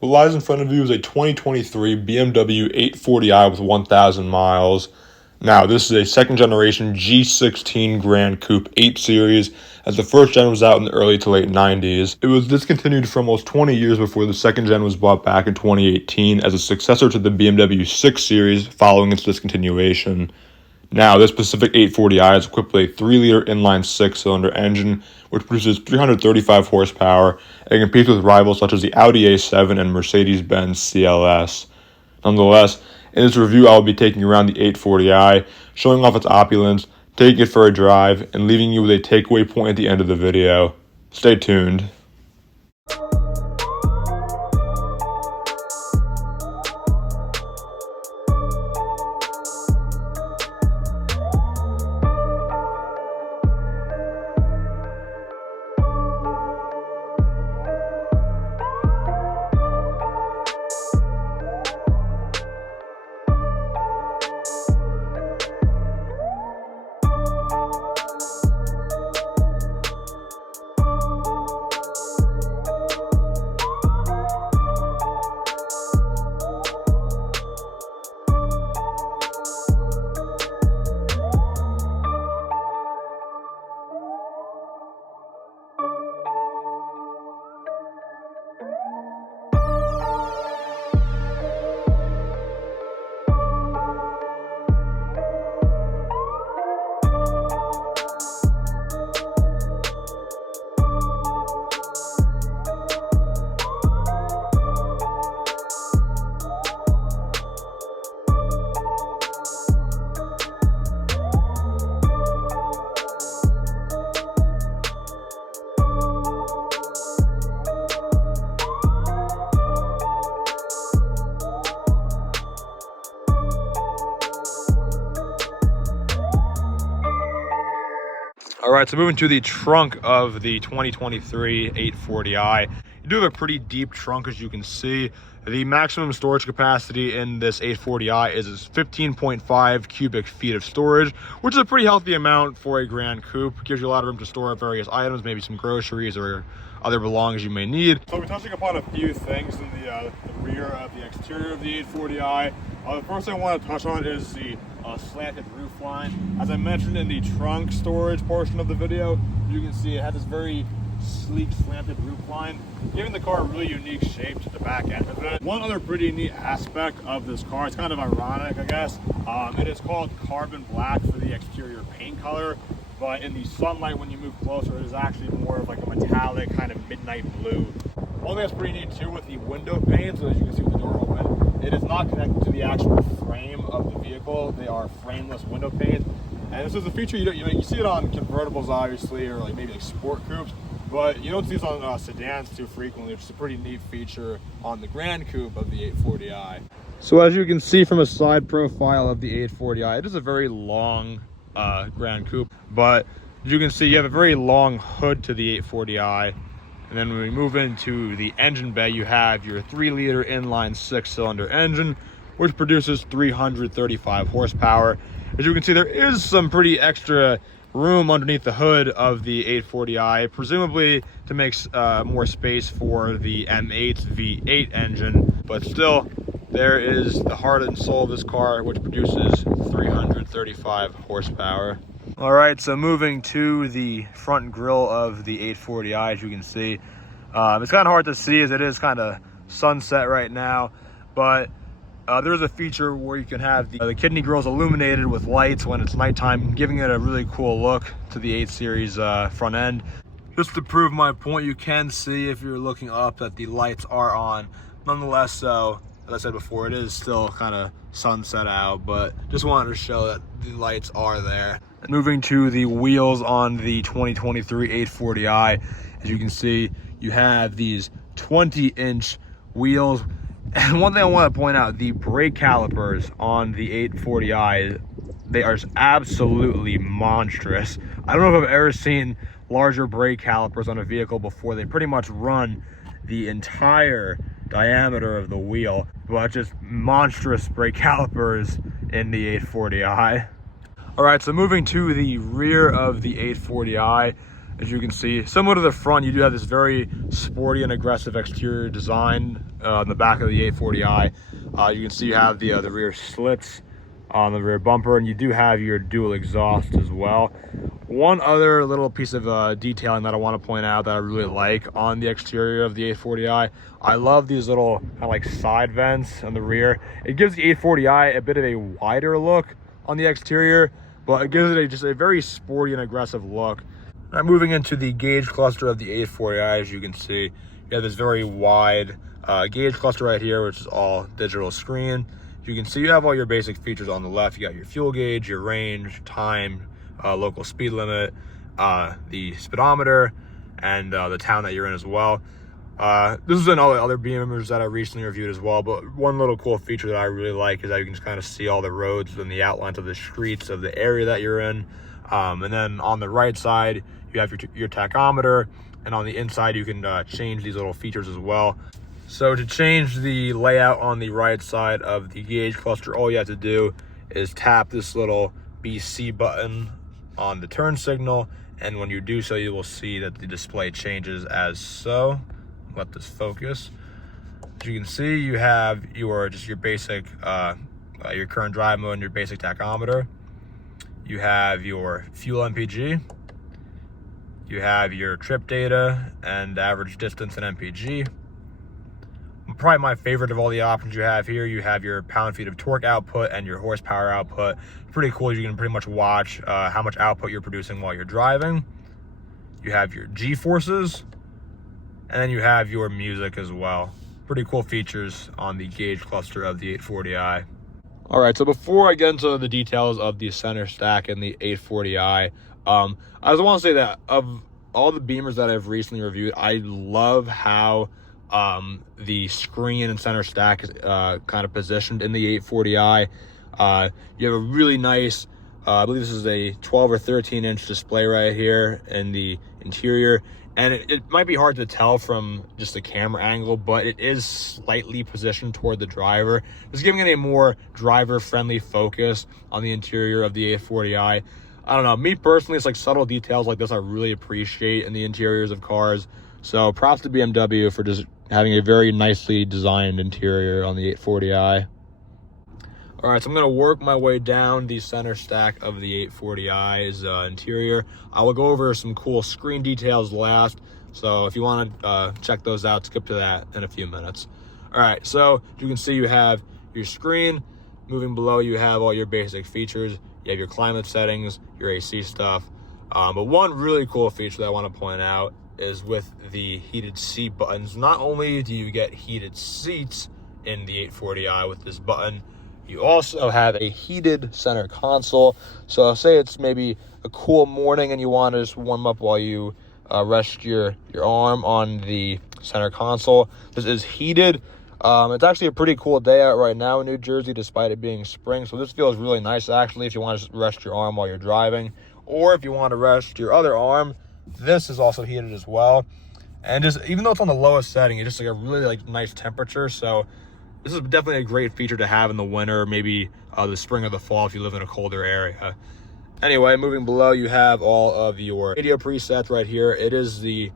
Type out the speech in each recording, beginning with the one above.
What lies in front of you is a 2023 BMW 840i with 1,000 miles. Now, this is a second generation G16 Grand Coupe 8 Series, as the first gen was out in the early to late 90s. It was discontinued for almost 20 years before the second gen was brought back in 2018 as a successor to the BMW 6 Series following its discontinuation. Now, this specific 840i is equipped with a 3-liter inline 6-cylinder engine, which produces 335 horsepower and competes with rivals such as the Audi A7 and Mercedes-Benz CLS. Nonetheless, in this review, I will be taking around the 840i, showing off its opulence, taking it for a drive, and leaving you with a takeaway point at the end of the video. Stay tuned. All right, so moving to the trunk of the 2023 840i. You do have a pretty deep trunk, as you can see. The maximum storage capacity in this 840i is 15.5 cubic feet of storage, which is a pretty healthy amount for a Grand Coupe. Gives you a lot of room to store various items, maybe some groceries or other belongings you may need. So we're touching upon a few things in the rear of the exterior of the 840i. The first thing I want to touch on is the slanted roof line. As I mentioned in the trunk storage portion of the video, you can see it had this very sleek slanted roof line, giving the car a really unique shape to the back end of it. One other pretty neat aspect of this car, it's kind of ironic, I guess, it is called carbon black for the exterior paint color, but in the sunlight when you move closer, it is actually more of like a metallic kind of midnight blue. One thing that's pretty neat too with the window panes, so as you can see with the door open, it is not connected to the actual frame of the vehicle. They are frameless window panes, and this is a feature you see it on convertibles obviously, or like maybe like sport coupes, but you don't see this on sedans too frequently, which is a pretty neat feature on the Grand Coupe of the 840i. So as you can see from a side profile of the 840i, it is a very long Grand Coupe, but as you can see, you have a very long hood to the 840i. And then when we move into the engine bay, you have your 3-liter inline 6-cylinder engine, which produces 335 horsepower. As you can see, there is some pretty extra room underneath the hood of the 840i, presumably to make more space for the M8's V8 engine. But still, there is the heart and soul of this car, which produces 335 horsepower. All right, so moving to the front grille of the 840i, as you can see, it's kind of hard to see as it is kind of sunset right now, but there's a feature where you can have the kidney grills illuminated with lights when it's nighttime, giving it a really cool look to the 8 Series front end. Just to prove my point, you can see if you're looking up that the lights are on. Nonetheless, so as I said before, it is still kind of sunset out, but just wanted to show that the lights are there. Moving to the wheels on the 2023 840i, as you can see, you have these 20-inch wheels. And one thing I want to point out, the brake calipers on the 840i, they are absolutely monstrous. I don't know if I've ever seen larger brake calipers on a vehicle before. They pretty much run the entire diameter of the wheel, but just monstrous brake calipers in the 840i. All right, so moving to the rear of the 840i, as you can see. Similar to the front, you do have this very sporty and aggressive exterior design on the back of the 840i. You can see you have the rear slits on the rear bumper, and you do have your dual exhaust as well. One other little piece of detailing that I want to point out that I really like on the exterior of the 840i, I love these little kind of like side vents on the rear. It gives the 840i a bit of a wider look on the exterior, but it gives it just a very sporty and aggressive look. Now moving into the gauge cluster of the 840i, as you can see, you have this very wide gauge cluster right here, which is all digital screen. You can see you have all your basic features on the left. You got your fuel gauge, your range, time, local speed limit, the speedometer, and the town that you're in as well. This is in all the other BMWs that I recently reviewed as well, but one little cool feature that I really like is that you can just kind of see all the roads and the outlines of the streets of the area that you're in. And then on the right side, you have your tachometer, and on the inside, you can change these little features as well. So to change the layout on the right side of the gauge cluster, all you have to do is tap this little BC button on the turn signal, and when you do so, you will see that the display changes as so. Let this focus. As you can see, you have your basic your current drive mode and your basic tachometer. You have your fuel MPG. You have your trip data and average distance in MPG. Probably my favorite of all the options you have here, you have your pound-feet of torque output and your horsepower output. Pretty cool. You can pretty much watch how much output you're producing while you're driving. You have your G-forces, and then you have your music as well. Pretty cool features on the gauge cluster of the 840i. All right, so before I get into the details of the center stack and the 840i, I just want to say that of all the Beamers that I've recently reviewed, I love how the screen and center stack is kind of positioned in the 840i. You have a really nice, I believe this is a 12 or 13 inch display right here in the interior. And it might be hard to tell from just the camera angle, but it is slightly positioned toward the driver. Just giving it a more driver-friendly focus on the interior of the 840i. I don't know, me personally, it's like subtle details like this I really appreciate in the interiors of cars. So props to BMW for just having a very nicely designed interior on the 840i. All right, so I'm gonna work my way down the center stack of the 840i's interior. I will go over some cool screen details last. So if you wanna check those out, skip to that in a few minutes. All right, so you can see you have your screen. Moving below, you have all your basic features. You have your climate settings, your AC stuff. But one really cool feature that I wanna point out is with the heated seat buttons. Not only do you get heated seats in the 840i with this button, you also have a heated center console. So say it's maybe a cool morning and you want to just warm up while you rest your arm on the center console. This is heated. It's actually a pretty cool day out right now in New Jersey, despite it being spring. So this feels really nice, actually, if you want to rest your arm while you're driving. Or if you want to rest your other arm, this is also heated as well. And just even though it's on the lowest setting, it's just like a really nice temperature. So this is definitely a great feature to have in the winter, maybe the spring or the fall if you live in a colder area. Anyway, moving below, you have all of your radio presets right here. It is the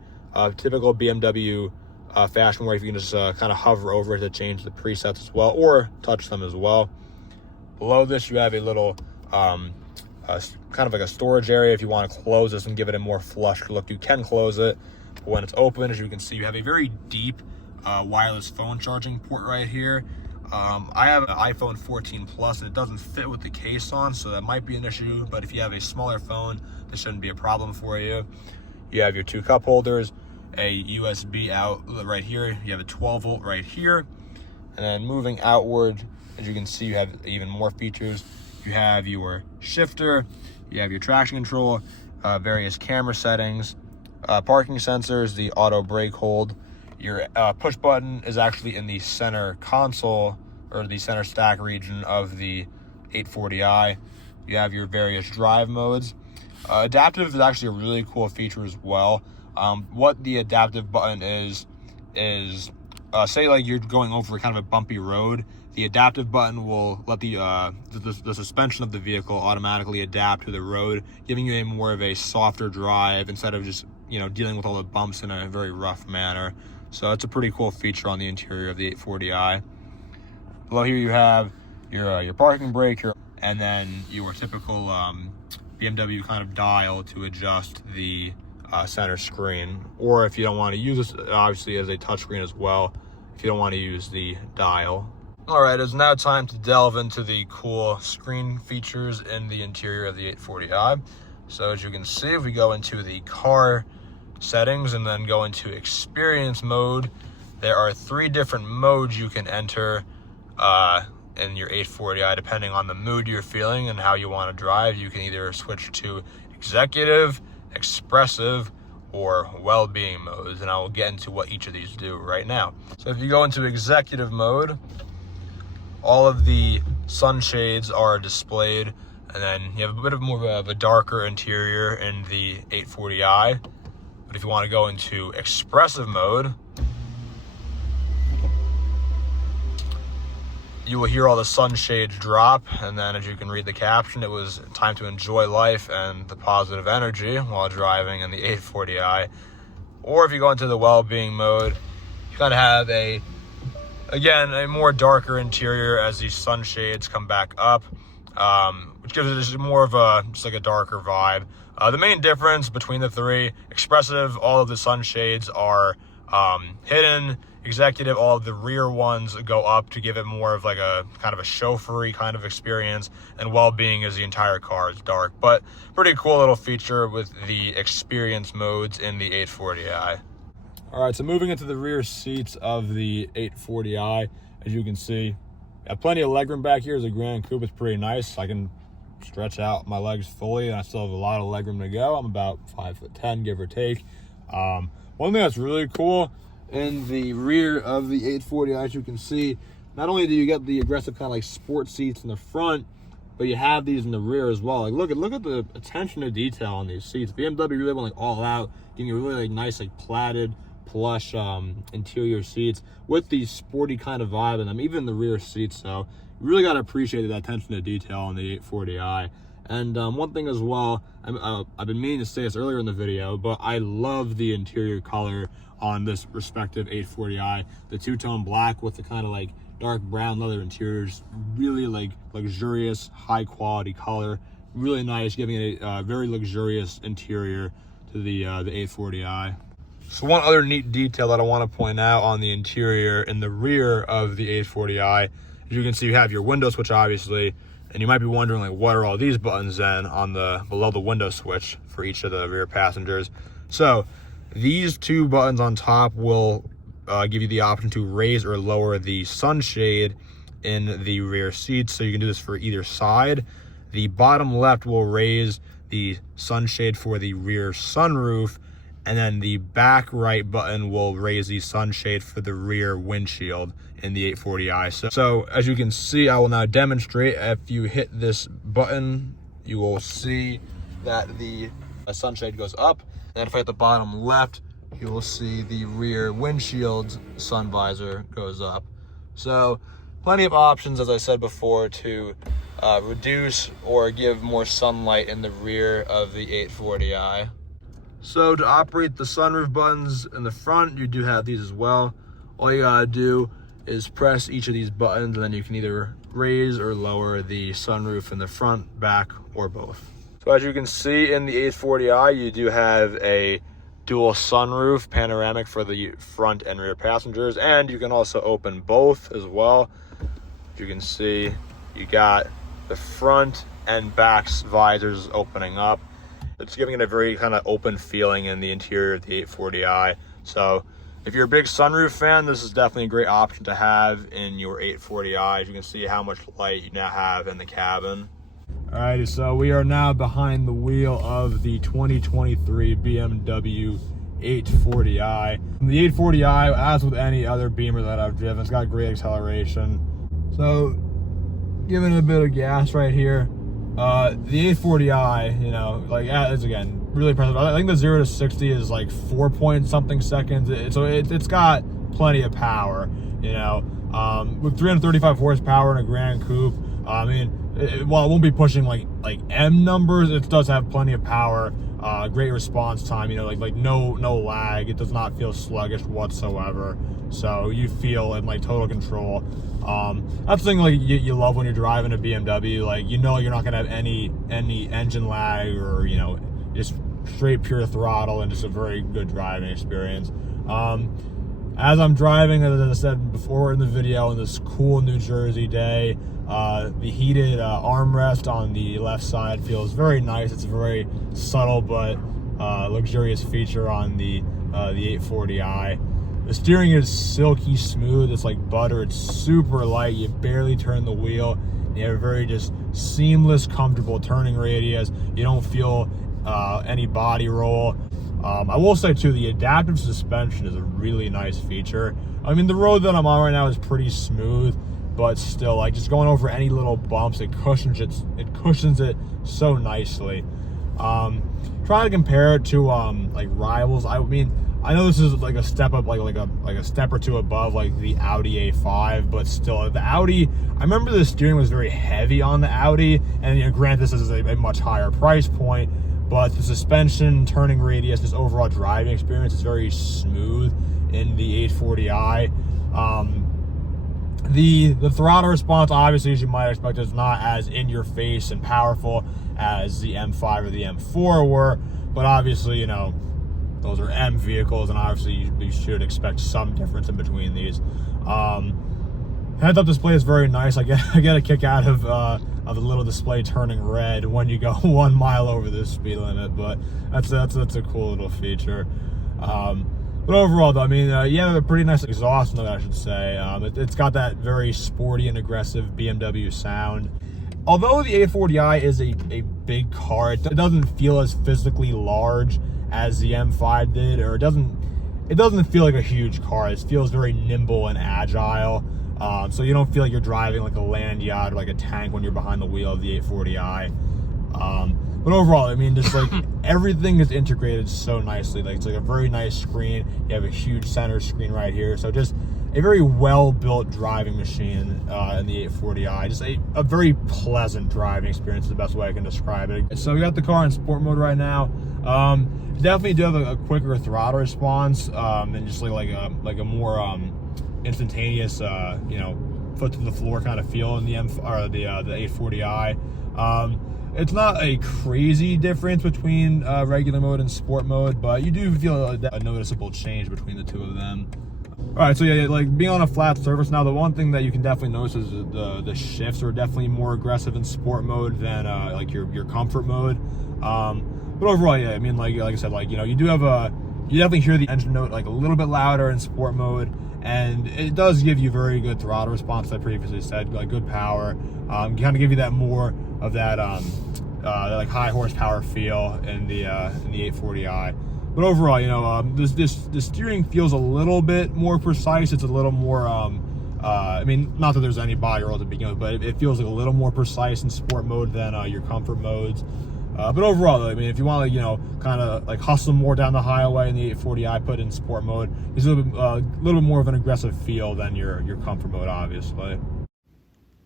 typical BMW fashion where you can just kind of hover over it to change the presets as well, or touch them as well. Below this, you have a little kind of like a storage area. If you want to close this and give it a more flush look, you can close it. But when it's open, as you can see, you have a very deep wireless phone charging port right here. I have an iPhone 14 Plus and it doesn't fit with the case on, so that might be an issue, but if you have a smaller phone, this shouldn't be a problem for you. You have your two cup holders, a USB outlet right here, you have a 12 volt right here, and then moving outward, as you can see, you have even more features. You have your shifter, you have your traction control, various camera settings, parking sensors, the auto brake hold. Your push button is actually in the center console or the center stack region of the 840i. You have your various drive modes. Adaptive is actually a really cool feature as well. What the adaptive button is say like you're going over kind of a bumpy road, the adaptive button will let the suspension of the vehicle automatically adapt to the road, giving you a more of a softer drive instead of just you know, dealing with all the bumps in a very rough manner. So it's a pretty cool feature on the interior of the 840i. Below here you have your parking brake here, and then your typical BMW kind of dial to adjust the center screen, or if you don't want to use this, obviously as a touchscreen as well, if you don't want to use the dial. All right, it's now time to delve into the cool screen features in the interior of the 840i. So as you can see, if we go into the car settings and then go into experience mode, there are 3 different modes you can enter in your 840i depending on the mood you're feeling and how you want to drive. You can either switch to executive, expressive, or well-being modes, and I will get into what each of these do right now. So if you go into executive mode, all of the sunshades are displayed, and then you have a bit of more of a darker interior in the 840i. But if you want to go into expressive mode, you will hear all the sunshades drop, and then as you can read the caption, it was time to enjoy life and the positive energy while driving in the 840i. Or if you go into the well-being mode, you kind of have a more darker interior as these sunshades come back up, which gives it just more of just like a darker vibe. The main difference between the 3, expressive, all of the sunshades are hidden. Executive, all of the rear ones go up to give it more of like a kind of a chauffeur-y kind of experience, and well-being is the entire car is dark. But pretty cool little feature with the experience modes in the 840i. All right, so moving into the rear seats of the 840i, as you can see, I have plenty of legroom back here. As a Grand Coupe, it's pretty nice. I can stretch out my legs fully, and I still have a lot of legroom to go. I'm about 5'10", give or take. One thing that's really cool in the rear of the 840i, as you can see, not only do you get the aggressive kind of like sport seats in the front, but you have these in the rear as well. Like look at the attention to detail on these seats. BMW really went like all out, getting a really like nice like platted plush interior seats with the sporty kind of vibe in them, even in the rear seats. So you really got to appreciate that attention to detail on the 840i. And one thing as well, I've been meaning to say this earlier in the video, but I love the interior color on this respective 840i. The two-tone black with the kind of like dark brown leather interiors, really like luxurious, high quality color, really nice, giving it a very luxurious interior to the 840i. So one other neat detail that I want to point out on the interior in the rear of the 840i, as you can see, you have your window switch obviously, and you might be wondering like what are all these buttons then on the below the window switch for each of the rear passengers. So these 2 buttons on top will give you the option to raise or lower the sunshade in the rear seats, so you can do this for either side. The bottom left will raise the sunshade for the rear sunroof, and then the back right button will raise the sunshade for the rear windshield in the 840i. So as you can see, I will now demonstrate. If you hit this button, you will see that the sunshade goes up. And if I hit the bottom left, you will see the rear windshield sun visor goes up. So plenty of options, as I said before, to reduce or give more sunlight in the rear of the 840i. So to operate the sunroof buttons in the front, you do have these as well. All you gotta do is press each of these buttons, and then you can either raise or lower the sunroof in the front, back, or both. So as you can see in the 840i, you do have a dual sunroof, panoramic for the front and rear passengers, and you can also open both as well. As you can see, you got the front and back visors opening up. It's giving it a very kind of open feeling in the interior of the 840i. So if you're a big sunroof fan, this is definitely a great option to have in your 840i. As you can see how much light you now have in the cabin. Alrighty, so we are now behind the wheel of the 2023 BMW 840i. The 840i, as with any other Beamer that I've driven, it's got great acceleration. So, giving it a bit of gas right here. The 840i, you know, like, it's again really impressive. I think the 0 to 60 is like 4 point something seconds. So it's got plenty of power, you know. With 335 horsepower in a Grand Coupe, I mean, while it won't be pushing like M numbers, it does have plenty of power, great response time, you know, like no lag. It does not feel sluggish whatsoever. So you feel in like total control. That's the thing like you love when you're driving a BMW, like, you know, you're not gonna have any engine lag, or, you know, just straight pure throttle, and just a very good driving experience. As I'm driving, as I said before in the video, on this cool New Jersey day, the heated armrest on the left side feels very nice. It's a very subtle but luxurious feature on the 840i. The steering is silky smooth. It's like butter. It's super light. You barely turn the wheel. You have a very just seamless, comfortable turning radius. You don't feel any body roll. I will say too, the adaptive suspension is a really nice feature. I mean, the road that I'm on right now is pretty smooth, but still, like, just going over any little bumps, it cushions it so nicely. Trying to compare it to like rivals. I mean, I know this is like a step up, like a step or two above like the Audi A5, but still, the Audi, I remember the steering was very heavy on the Audi, and, you know, granted, this is a much higher price point, but the suspension, turning radius, this overall driving experience is very smooth in the 840i. The throttle response, obviously, as you might expect, is not as in your face and powerful as the M5 or the M4 were, but obviously, you know, those are M vehicles, and obviously you should expect some difference in between these. Heads-up display is very nice. I get a kick out of the little display turning red when you go 1 mile over the speed limit, but that's a cool little feature. But overall, though, I mean, yeah, a pretty nice exhaust note, I should say. It's got that very sporty and aggressive BMW sound. Although the 840i is a big car, it doesn't feel as physically large as the M5 did, or it doesn't feel like a huge car. It feels very nimble and agile. So you don't feel like you're driving like a land yacht or like a tank when you're behind the wheel of the 840i. But overall, I mean, just like everything is integrated so nicely. Like, it's like a very nice screen. You have a huge center screen right here. So just a very well-built driving machine in the 840i. Just a very pleasant driving experience is the best way I can describe it. So we got the car in sport mode right now. Definitely do have a quicker throttle response, and just like a more instantaneous, you know, foot to the floor kind of feel in the 840i. It's not a crazy difference between regular mode and sport mode, but you do feel a noticeable change between the two of them. All right, so yeah, like being on a flat surface now, the one thing that you can definitely notice is the shifts are definitely more aggressive in sport mode than like your comfort mode. But overall, yeah, I mean, like I said, like, you know, you definitely hear the engine note like a little bit louder in sport mode, and it does give you very good throttle response, as I previously said, like good power. Kind of give you that more of that like high horsepower feel in the 840i. But overall, you know, the steering feels a little bit more precise. It's a little more, I mean, not that there's any body roll to begin with, but it feels like a little more precise in sport mode than your comfort modes. But overall, I mean, if you want to, you know, kind of like hustle more down the highway in the 840i, put in sport mode, it's a little bit more of an aggressive feel than your comfort mode, obviously.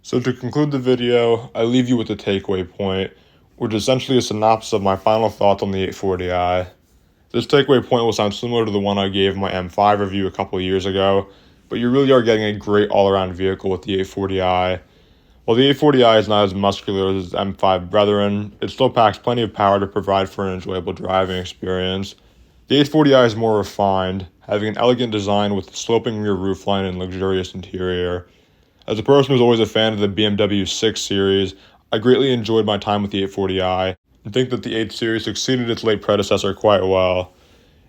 So to conclude the video, I leave you with a takeaway point, which is essentially a synopsis of my final thoughts on the 840i. This takeaway point will sound similar to the one I gave in my M5 review a couple of years ago, but you really are getting a great all-around vehicle with the 840i. While the 840i is not as muscular as its M5 brethren, it still packs plenty of power to provide for an enjoyable driving experience. The 840i is more refined, having an elegant design with sloping rear roofline and luxurious interior. As a person who's always a fan of the BMW 6 Series, I greatly enjoyed my time with the 840i and think that the 8 Series succeeded its late predecessor quite well.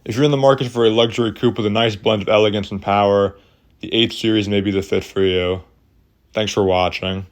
If you're in the market for a luxury coupe with a nice blend of elegance and power, the 8 Series may be the fit for you. Thanks for watching.